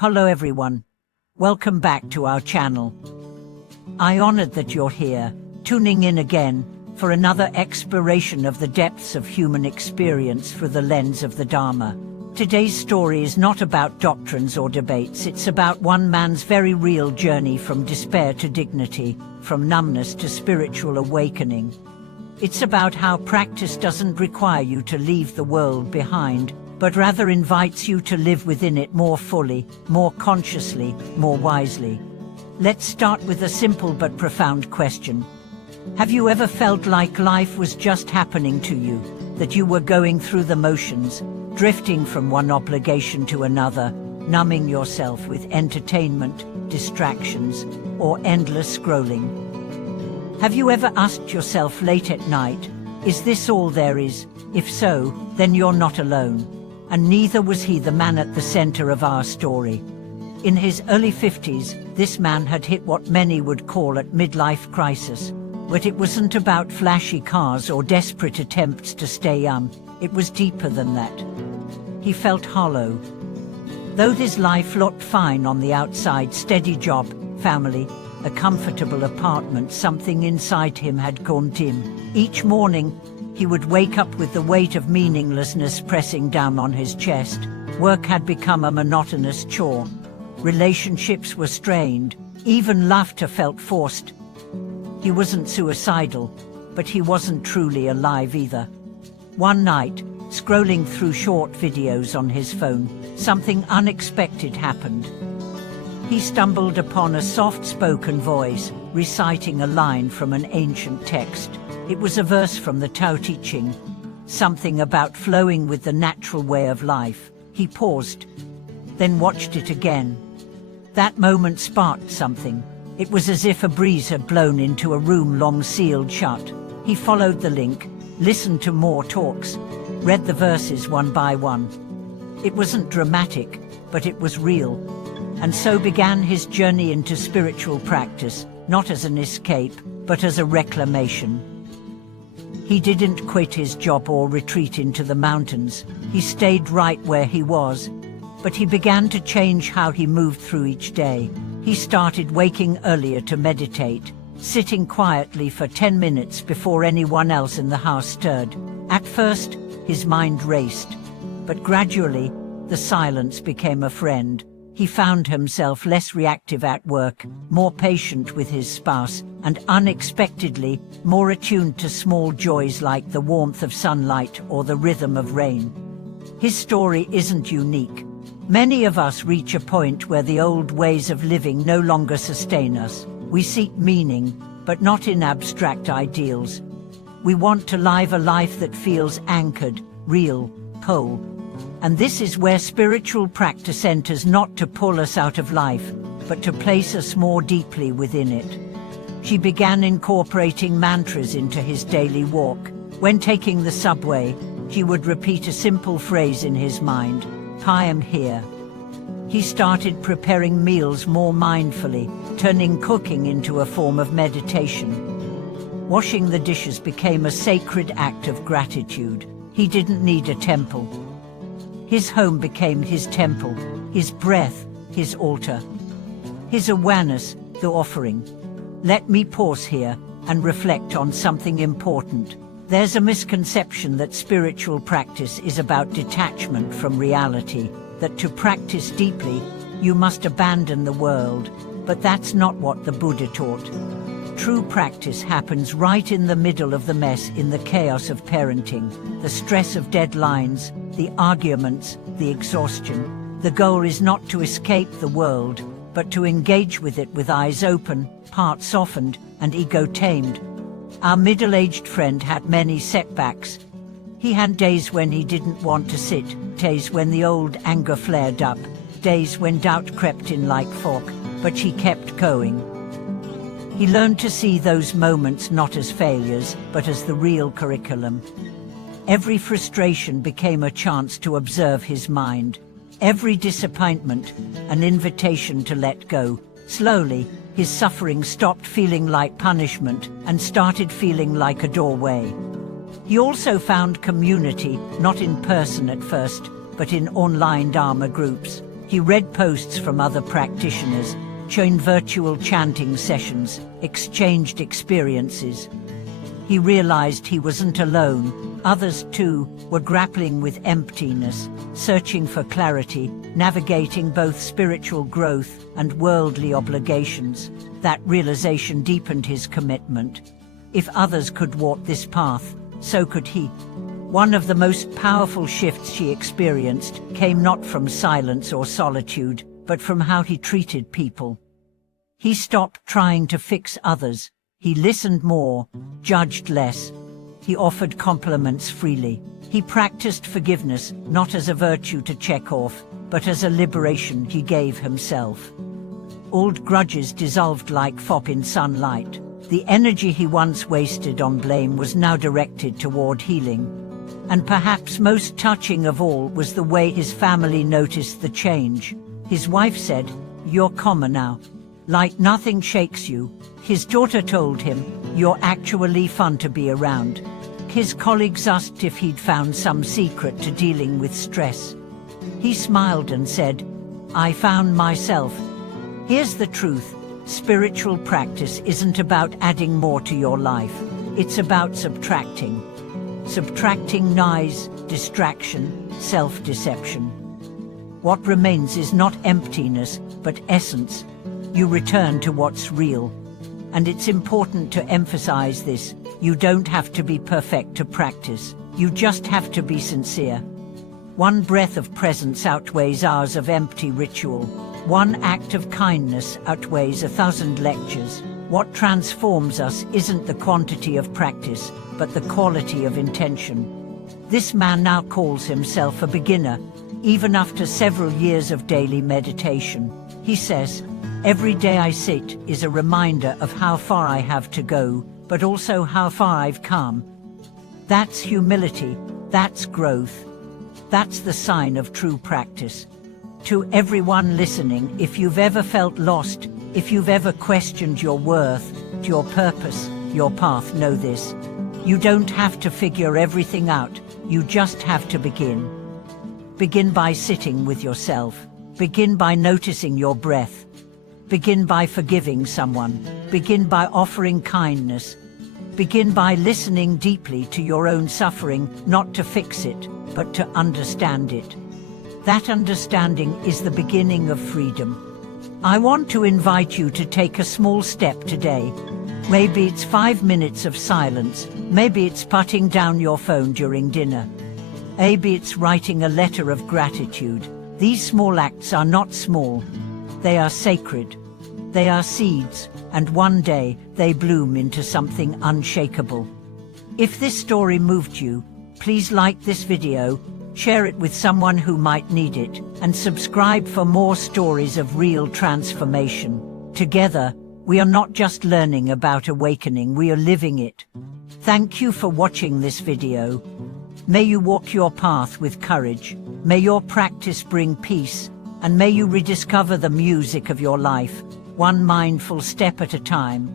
Hello everyone. Welcome back to our channel. I honored that you're here, tuning in again for another exploration of the depths of human experience through the lens of the Dharma. Today's story is not about doctrines or debates, it's about one man's very real journey from despair to dignity, from numbness to spiritual awakening. It's about how practice doesn't require you to leave the world behind, but rather invites you to live within it more fully, more consciously, more wisely. Let's start with a simple but profound question. Have you ever felt like life was just happening to you, that you were going through the motions, drifting from one obligation to another, numbing yourself with entertainment, distractions, or endless scrolling? Have you ever asked yourself late at night, is this all there is? If so, then you're not alone. And neither was he, the man at the center of our story. In his early 50s, this man had hit what many would call a midlife crisis. But it wasn't about flashy cars or desperate attempts to stay young. It was deeper than that. He felt hollow. Though his life looked fine on the outside, steady job, family, a comfortable apartment, something inside him had gone dim. Each morning, he would wake up with the weight of meaninglessness pressing down on his chest. Work had become a monotonous chore. Relationships were strained. Even laughter felt forced. He wasn't suicidal, but he wasn't truly alive either. One night, scrolling through short videos on his phone, something unexpected happened. He stumbled upon a soft-spoken voice, reciting a line from an ancient text. It was a verse from the Tao Te Ching, something about flowing with the natural way of life. He paused, then watched it again. That moment sparked something. It was as if a breeze had blown into a room long sealed shut. He followed the link, listened to more talks, read the verses one by one. It wasn't dramatic, but it was real. And so began his journey into spiritual practice, not as an escape, but as a reclamation. He didn't quit his job or retreat into the mountains. He stayed right where he was. But he began to change how he moved through each day. He started waking earlier to meditate, sitting quietly for 10 minutes before anyone else in the house stirred. At first, his mind raced, but gradually, the silence became a friend. He found himself less reactive at work, more patient with his spouse, and unexpectedly, more attuned to small joys like the warmth of sunlight or the rhythm of rain. His story isn't unique. Many of us reach a point where the old ways of living no longer sustain us. We seek meaning, but not in abstract ideals. We want to live a life that feels anchored, real, whole. And this is where spiritual practice enters, not to pull us out of life, but to place us more deeply within it. She began incorporating mantras into his daily walk. When taking the subway, he would repeat a simple phrase in his mind, I am here. He started preparing meals more mindfully, turning cooking into a form of meditation. Washing the dishes became a sacred act of gratitude. He didn't need a temple. His home became his temple, his breath, his altar. His awareness, the offering. Let me pause here and reflect on something important. There's a misconception that spiritual practice is about detachment from reality, that to practice deeply, you must abandon the world. But that's not what the Buddha taught. True practice happens right in the middle of the mess, in the chaos of parenting, the stress of deadlines, the arguments, the exhaustion. The goal is not to escape the world, but to engage with it with eyes open, heart softened, and ego tamed. Our middle-aged friend had many setbacks. He had days when he didn't want to sit, days when the old anger flared up, days when doubt crept in like fog, but he kept going. He learned to see those moments not as failures, but as the real curriculum. Every frustration became a chance to observe his mind. Every disappointment, an invitation to let go. Slowly, his suffering stopped feeling like punishment and started feeling like a doorway. He also found community, not in person at first, but in online Dharma groups. He read posts from other practitioners, joined virtual chanting sessions, exchanged experiences. He realized he wasn't alone. Others, too, were grappling with emptiness, searching for clarity, navigating both spiritual growth and worldly obligations. That realization deepened his commitment. If others could walk this path, so could he. One of the most powerful shifts she experienced came not from silence or solitude, but from how he treated people. He stopped trying to fix others. He listened more, judged less. He offered compliments freely. He practiced forgiveness, not as a virtue to check off, but as a liberation he gave himself. Old grudges dissolved like fog in sunlight. The energy he once wasted on blame was now directed toward healing. And perhaps most touching of all was the way his family noticed the change. His wife said, "You're calmer now. Like nothing shakes you." His daughter told him, "You're actually fun to be around." His colleagues asked if he'd found some secret to dealing with stress. He smiled and said, "I found myself." Here's the truth. Spiritual practice isn't about adding more to your life. It's about subtracting. Subtracting noise, distraction, self-deception. What remains is not emptiness, but essence. You return to what's real. And it's important to emphasize this. You don't have to be perfect to practice. You just have to be sincere. One breath of presence outweighs hours of empty ritual. One act of kindness outweighs 1,000 lectures. What transforms us isn't the quantity of practice, but the quality of intention. This man now calls himself a beginner, even after several years of daily meditation. He says, "Every day I sit is a reminder of how far I have to go, but also how far I've come." That's humility, that's growth. That's the sign of true practice. To everyone listening, if you've ever felt lost, if you've ever questioned your worth, your purpose, your path, know this. You don't have to figure everything out, you just have to begin. Begin by sitting with yourself. Begin by noticing your breath. Begin by forgiving someone. Begin by offering kindness. Begin by listening deeply to your own suffering, not to fix it, but to understand it. That understanding is the beginning of freedom. I want to invite you to take a small step today. Maybe it's 5 minutes of silence. Maybe it's putting down your phone during dinner. Maybe it's writing a letter of gratitude. These small acts are not small. They are sacred. They are seeds, and one day they bloom into something unshakable. If this story moved you, please like this video, share it with someone who might need it, and subscribe for more stories of real transformation. Together, we are not just learning about awakening, we are living it. Thank you for watching this video. May you walk your path with courage. May your practice bring peace, and may you rediscover the music of your life, one mindful step at a time.